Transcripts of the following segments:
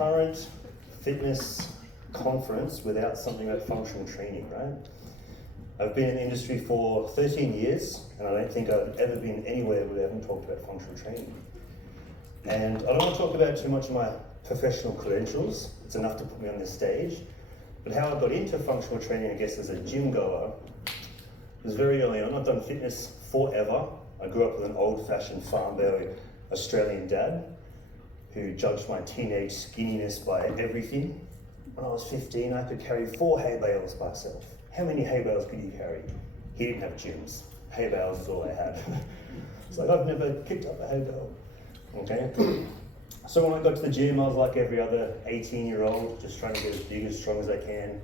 current fitness conference without something like functional training, right? I've been in the industry for 13 years, and I don't think I've ever been anywhere where we haven't talked about functional training. And I don't want to talk about too much of my professional credentials. It's enough to put me on this stage. But how I got into functional training, I guess, as a gym goer, was very early on. I've done fitness forever. I grew up with an old-fashioned farm boy Australian dad who judged my teenage skinniness by everything. When I was 15, I could carry 4 hay bales by myself. How many hay bales could you carry? He didn't have gyms. Hay bales is all I had. It's like, I've never picked up a hay bale. Okay. So when I got to the gym, I was like every other 18-year-old, just trying to get as big, as strong as I can.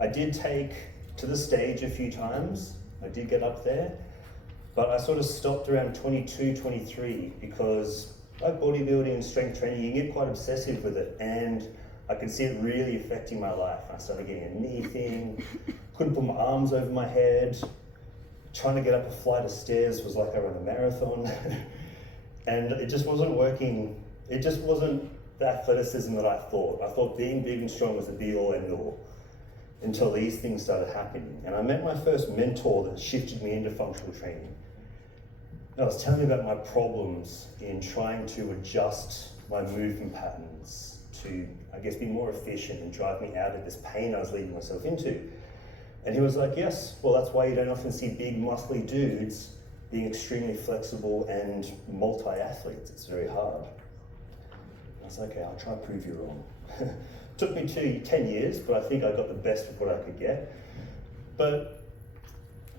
I did take to the stage a few times. I did get up there, but I sort of stopped around 22, 23 because like bodybuilding and strength training, you get quite obsessive with it, and I could see it really affecting my life. I started getting a knee thing, couldn't put my arms over my head, trying to get up a flight of stairs was like I ran a marathon, and it just wasn't working. It just wasn't the athleticism that I thought. I thought being big and strong was the be-all, end-all, until these things started happening. And I met my first mentor that shifted me into functional training. And I was telling me about my problems in trying to adjust my movement patterns to, I guess, be more efficient and drive me out of this pain I was leading myself into. And he was like, yes, well, that's why you don't often see big, muscly dudes being extremely flexible and multi-athletes. It's very hard. I was like, okay, I'll try to prove you wrong. Took me 10 years, but I think I got the best of what I could get. But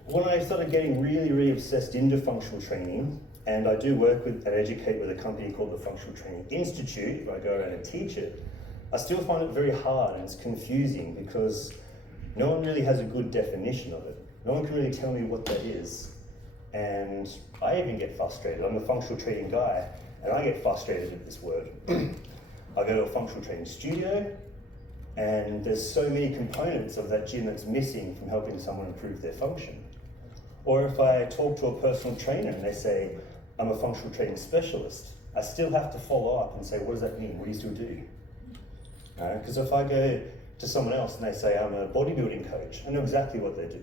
when I started getting really, really obsessed into functional training, and I do work with and educate with a company called the Functional Training Institute, where I go around and teach it, I still find it very hard and it's confusing because no one really has a good definition of it. No one can really tell me what that is. And I even get frustrated. I'm a functional training guy, and I get frustrated at this word. I go to a functional training studio, and there's so many components of that gym that's missing from helping someone improve their function. Or if I talk to a personal trainer and they say, I'm a functional training specialist, I still have to follow up and say, what does that mean? What do you still do? Because if I go to someone else and they say, I'm a bodybuilding coach, I know exactly what they do.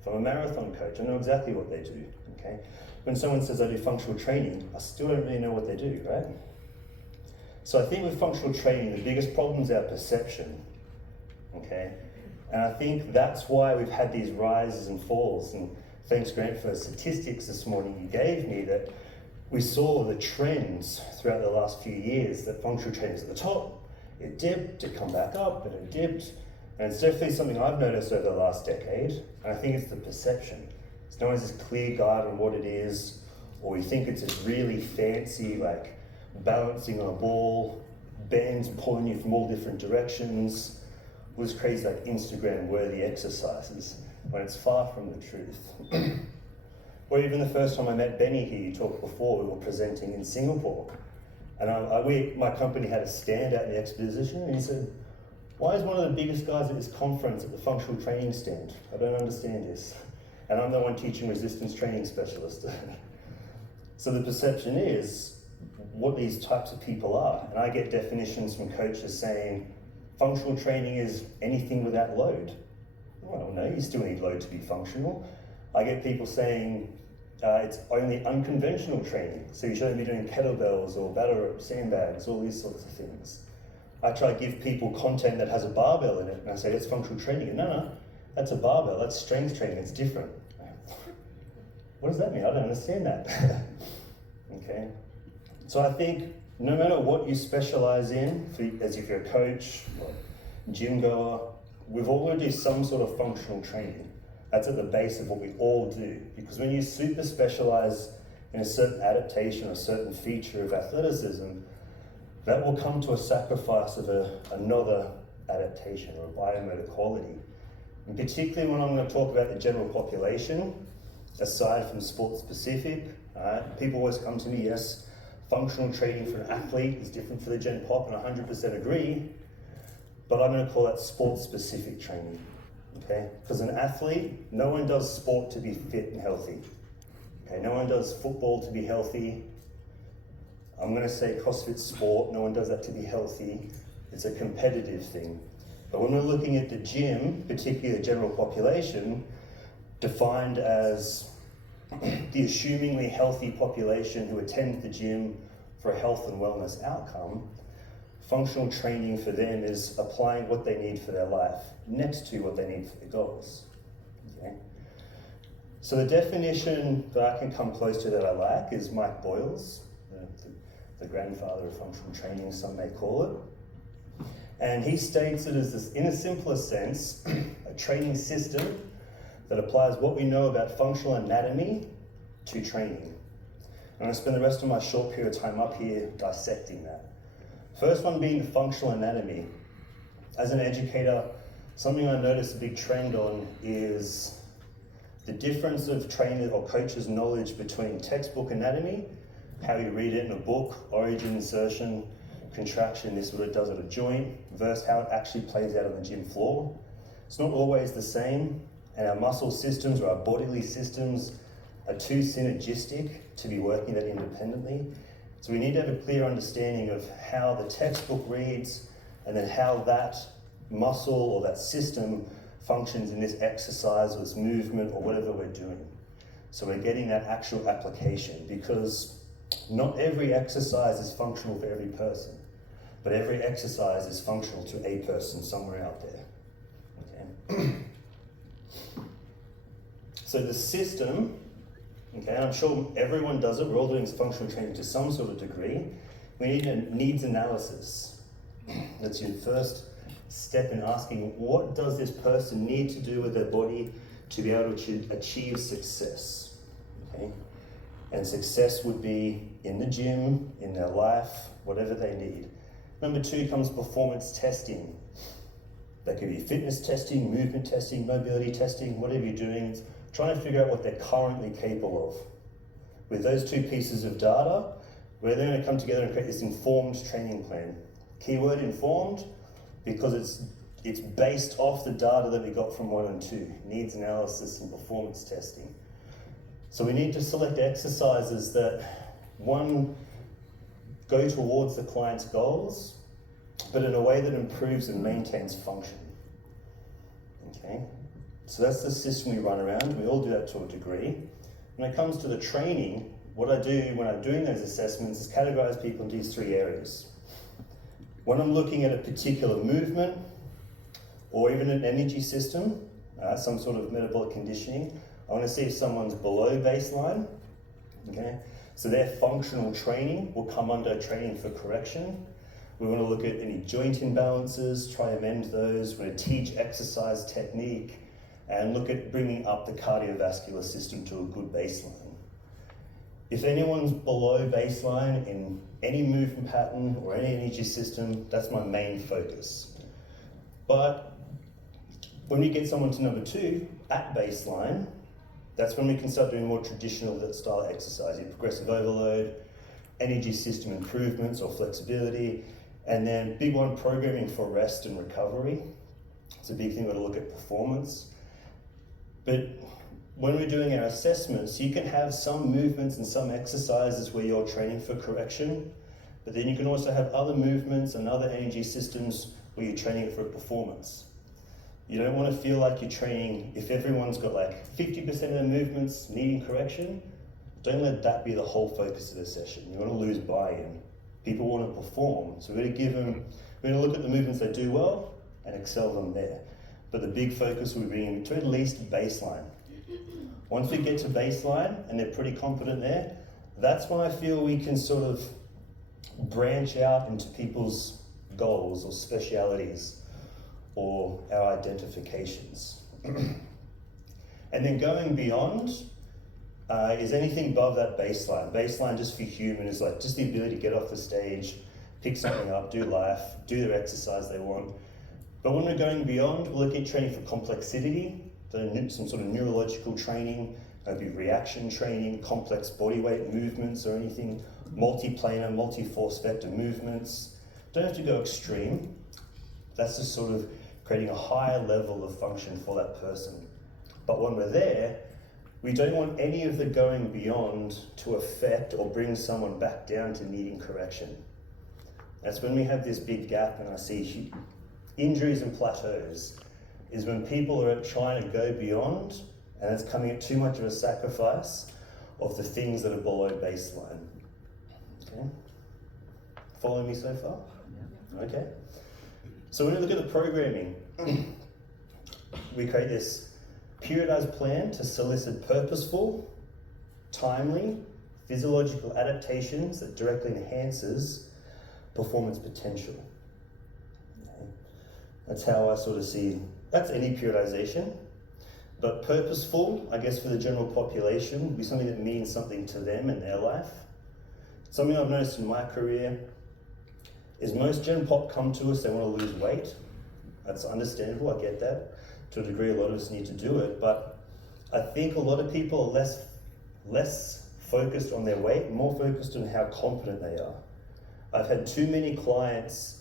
If I'm a marathon coach, I know exactly what they do, okay? When someone says I do functional training, I still don't really know what they do, right? So I think with functional training, the biggest problem is our perception, okay? And I think that's why we've had these rises and falls. And thanks, Grant, for the statistics this morning you gave me, that we saw the trends throughout the last few years that functional training is at the top. It dipped, it come back up, and it dipped. And it's definitely something I've noticed over the last decade. And I think it's the perception. It's no one's this clear guide on what it is, or we think it's this really fancy, like balancing on a ball, bands pulling you from all different directions, all this crazy like Instagram-worthy exercises, when it's far from the truth. Or even the first time I met Benny here, you talked before, we were presenting in Singapore. And my company had a stand out in the exposition, and he said, why is one of the biggest guys at this conference at the functional training stand? I don't understand this. And I'm the one teaching resistance training specialist. So the perception is what these types of people are. And I get definitions from coaches saying, functional training is anything without load. Well, no, you still need load to be functional. I get people saying it's only unconventional training. So you shouldn't be doing kettlebells or battle ropes, sandbags, all these sorts of things. I try to give people content that has a barbell in it, and I say, that's functional training. And no, that's a barbell, that's strength training, it's different. What does that mean? I don't understand that. Okay. So I think no matter what you specialize in, as if you're a coach or gym goer, we've all got to do some sort of functional training. That's at the base of what we all do. Because when you super specialize in a certain adaptation or a certain feature of athleticism, that will come to a sacrifice of another adaptation or a biomotor quality. And particularly when I'm going to talk about the general population, aside from sport specific, people always come to me, yes, functional training for an athlete is different for the gen pop, and I 100% agree, but I'm going to call that sport specific training, okay? Because an athlete, no one does sport to be fit and healthy. Okay, no one does football to be healthy. I'm going to say CrossFit sport, no one does that to be healthy. It's a competitive thing. But when we're looking at the gym, particularly the general population, defined as the assumingly healthy population who attend the gym for a health and wellness outcome, functional training for them is applying what they need for their life next to what they need for their goals. Okay? So the definition that I can come close to that I like is Mike Boyle's, the grandfather of functional training, some may call it. And he states it as this, in a simpler sense, a training system that applies what we know about functional anatomy to training. I'm going to spend the rest of my short period of time up here dissecting that. First one being the functional anatomy. As an educator, something I notice a big trend on is the difference of trainer or coach's knowledge between textbook anatomy, how you read it in a book, origin, insertion, contraction, this is what it does at a joint, versus how it actually plays out on the gym floor. It's not always the same, and our muscle systems or our bodily systems are too synergistic to be working that independently. So we need to have a clear understanding of how the textbook reads and then how that muscle or that system functions in this exercise or this movement or whatever we're doing. So we're getting that actual application, because not every exercise is functional for every person, but every exercise is functional to a person somewhere out there. Okay. So the system, okay, I'm sure everyone does it, we're all doing functional training to some sort of degree. We need a needs analysis. That's your first step in asking, what does this person need to do with their body to be able to achieve success? Okay? And success would be in the gym, in their life, whatever they need. Number two comes performance testing. That could be fitness testing, movement testing, mobility testing, whatever you're doing. It's trying to figure out what they're currently capable of. With those two pieces of data, we're then going to come together and create this informed training plan. Keyword informed, because it's based off the data that we got from 1 and 2, needs analysis and performance testing. So we need to select exercises that, one, go towards the client's goals, but in a way that improves and maintains function. Okay? So that's the system we run around. We all do that to a degree. When it comes to the training, what I do when I'm doing those assessments is categorize people into these 3 areas. When I'm looking at a particular movement, or even an energy system, some sort of metabolic conditioning, I want to see if someone's below baseline. Okay? So their functional training will come under training for correction. We want to look at any joint imbalances, try to amend those. We're going to teach exercise technique and look at bringing up the cardiovascular system to a good baseline. If anyone's below baseline in any movement pattern or any energy system, that's my main focus. But when we get someone to number 2, at baseline, that's when we can start doing more traditional style exercise, progressive overload, energy system improvements or flexibility, and then big one, programming for rest and recovery. It's a big thing, we've got to look at performance. But when we're doing our assessments, you can have some movements and some exercises where you're training for correction, but then you can also have other movements and other energy systems where you're training for performance. You don't want to feel like you're training, if everyone's got like 50% of their movements needing correction, don't let that be the whole focus of the session. You want to lose buy-in. People want to perform, so we're going to give them, we're going to look at the movements they do well and excel them there. But the big focus will be to at least baseline. Once we get to baseline and they're pretty confident there, that's when I feel we can sort of branch out into people's goals or specialities or our identifications. And then going beyond is anything above that baseline. Baseline just for human is like just the ability to get off the stage, pick something up, do life, do their exercise they want. But when we're going beyond, we're looking at training for complexity, so some sort of neurological training, maybe reaction training, complex body weight movements or anything, multi-planar, multi-force vector movements. Don't have to go extreme. That's just sort of creating a higher level of function for that person. But when we're there, We don't want any of the going beyond to affect or bring someone back down to needing correction. That's when we have this big gap and I see injuries and plateaus, is when people are trying to go beyond and it's coming at too much of a sacrifice of the things that are below baseline. Okay? Follow me so far? Yeah. Okay. So when we look at the programming, we create this periodized plan to solicit purposeful, timely, physiological adaptations that directly enhances performance potential. Okay. That's how I sort of see, that's any periodization. But purposeful, I guess for the general population, would be something that means something to them in their life. Something I've noticed in my career is most Gen Pop come to us, they want to lose weight. That's understandable, I get that. To a degree, a lot of us need to do it, but I think a lot of people are less focused on their weight, more focused on how confident they are. I've had too many clients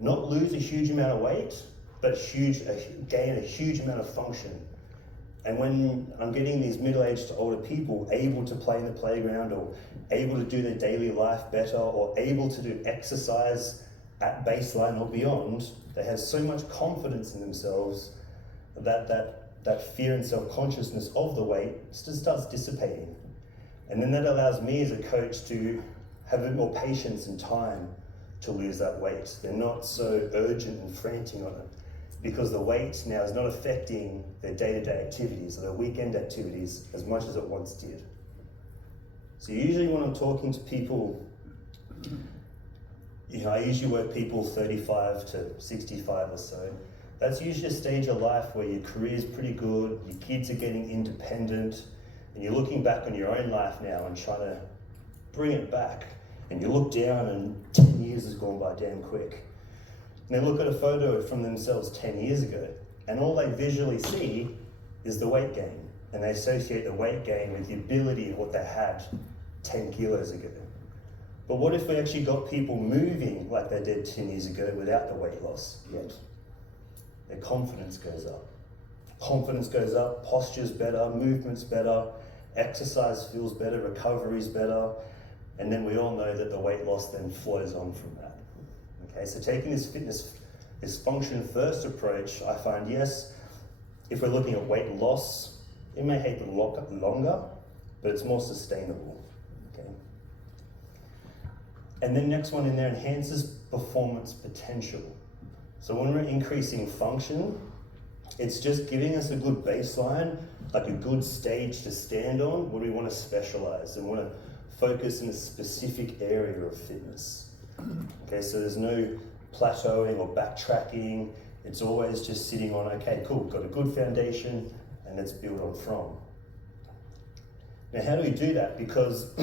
not lose a huge amount of weight, but gain a huge amount of function. And when I'm getting these middle-aged to older people able to play in the playground or able to do their daily life better or able to do exercise at baseline or beyond, they have so much confidence in themselves that fear and self-consciousness of the weight just starts dissipating. And then that allows me as a coach to have a bit more patience and time to lose that weight. They're not so urgent and frantic on it because the weight now is not affecting their day-to-day activities or their weekend activities as much as it once did. So usually when I'm talking to people, I usually work people 35 to 65 or so. That's usually a stage of life where your career is pretty good, your kids are getting independent, and you're looking back on your own life now and trying to bring it back. And you look down and 10 years has gone by damn quick. And they look at a photo from themselves 10 years ago, and all they visually see is the weight gain. And they associate the weight gain with the ability of what they had 10 kilos ago. But what if we actually got people moving like they did 10 years ago without the weight loss yet? Their confidence goes up. Confidence goes up, posture's better, movement's better, exercise feels better, recovery's better, and then we all know that the weight loss then flows on from that. Okay, so taking this function first approach, I find yes, if we're looking at weight loss, it may take longer, but it's more sustainable. Okay. And then next one in there, enhances performance potential. So when we're increasing function, it's just giving us a good baseline, like a good stage to stand on when we want to specialize and want to focus in a specific area of fitness. Okay, so there's no plateauing or backtracking. It's always just sitting on, okay, cool, got a good foundation and let's build on from. Now, how do we do that? Because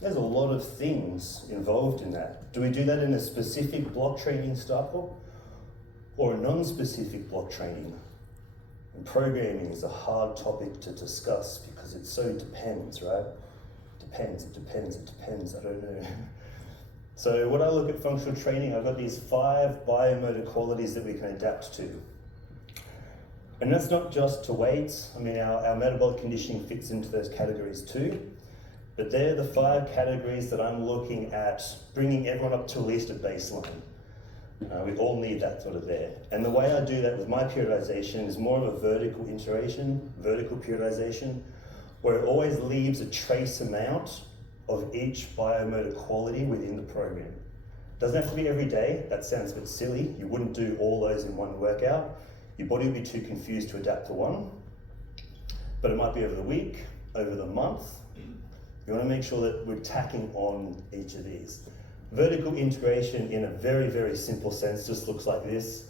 there's a lot of things involved in that. Do we do that in a specific block training style or a non-specific block training? And programming is a hard topic to discuss because it so depends, right? It depends, I don't know. So when I look at functional training, I've got these 5 biomotor qualities that we can adapt to. And that's not just to weights. I mean, our metabolic conditioning fits into those categories too. But they're the 5 categories that I'm looking at bringing everyone up to at least a baseline. We all need that sort of there. And the way I do that with my periodization is more of a vertical periodization, where it always leaves a trace amount of each biomotor quality within the program. Doesn't have to be every day, that sounds a bit silly. You wouldn't do all those in one workout. Your body would be too confused to adapt to one. But it might be over the week, over the month. You want to make sure that we're tacking on each of these. Vertical integration in a very, very simple sense just looks like this.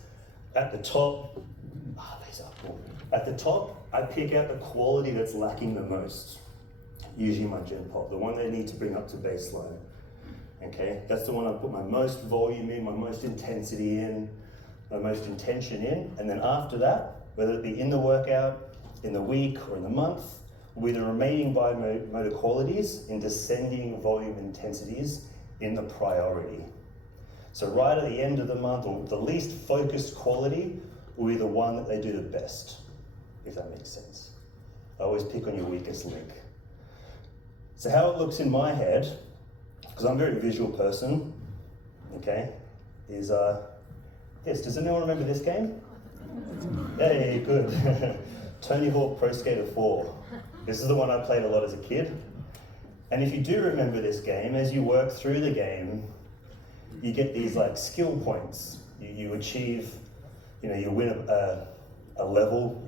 At the top, I pick out the quality that's lacking the most. Usually my Gen Pop, the one they need to bring up to baseline. Okay, that's the one I put my most volume in, my most intensity in, my most intention in, and then after that, whether it be in the workout, in the week, or in the month, will be the remaining biomotor qualities in descending volume intensities in the priority. So right at the end of the month, or the least focused quality will be the one that they do the best, if that makes sense. I always pick on your weakest link. So how it looks in my head, because I'm a very visual person, okay, is, yes, does anyone remember this game? Hey, good. Tony Hawk Pro Skater 4. This is the one I played a lot as a kid. And if you do remember this game, as you work through the game, you get these like skill points. You achieve, you win a level,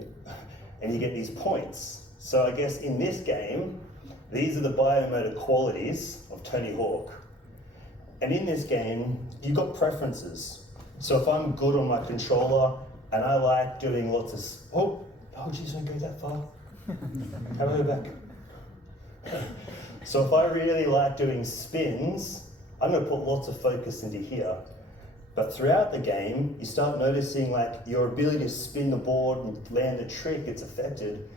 and you get these points. So I guess in this game, these are the biomotor qualities of Tony Hawk. And in this game, you've got preferences. So if I'm good on my controller, and I like doing lots of, oh geez, don't go that far. How about back? So if I really like doing spins, I'm going to put lots of focus into here. But throughout the game, you start noticing like your ability to spin the board and land a trick, it's affected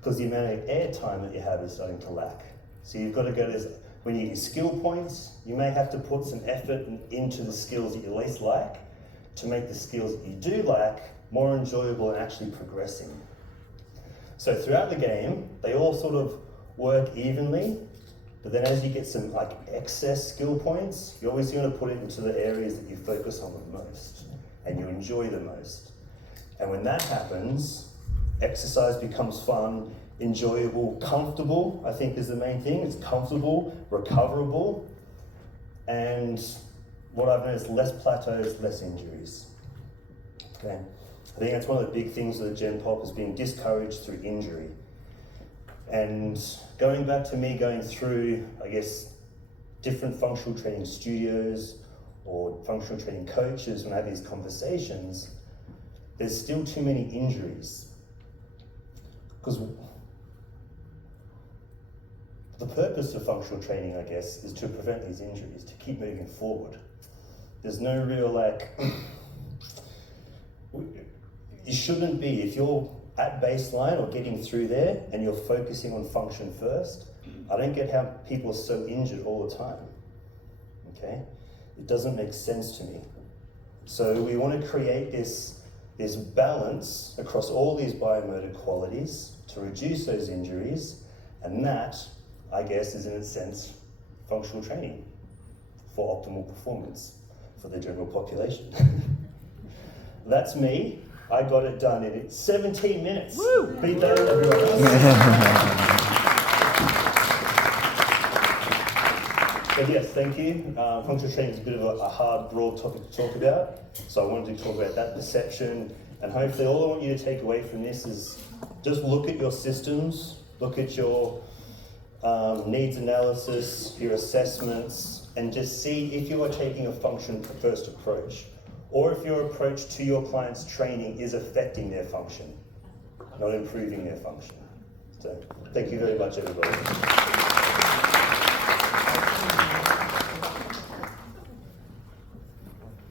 because the amount of air time that you have is starting to lack. So you've got to go to, when you get skill points, you may have to put some effort into the skills that you least like to make the skills that you do like more enjoyable and actually progressing. So throughout the game, they all sort of work evenly, but then as you get some like excess skill points, you're always going to put it into the areas that you focus on the most and you enjoy the most. And when that happens, exercise becomes fun, enjoyable, comfortable, I think is the main thing. It's comfortable, recoverable, and what I've noticed, less plateaus, less injuries. Okay. I think that's one of the big things with the Gen Pop is being discouraged through injury. And going back to me going through, I guess, different functional training studios or functional training coaches, when I have these conversations, there's still too many injuries. Because the purpose of functional training, I guess, is to prevent these injuries, to keep moving forward. There's no real you shouldn't be, if you're at baseline or getting through there and you're focusing on function first, I don't get how people are so injured all the time, okay? It doesn't make sense to me. So we want to create this balance across all these biomotor qualities to reduce those injuries, and that, I guess, is in a sense functional training for optimal performance for the general population. That's me. I got it done in 17 minutes. Woo! Beat that, everyone else. But yes, thank you. Functional training is a bit of a hard, broad topic to talk about. So I wanted to talk about that perception. And hopefully all I want you to take away from this is just look at your systems, look at your needs analysis, your assessments, and just see if you are taking a function-first approach, or if your approach to your client's training is affecting their function, not improving their function. So, thank you very much, everybody.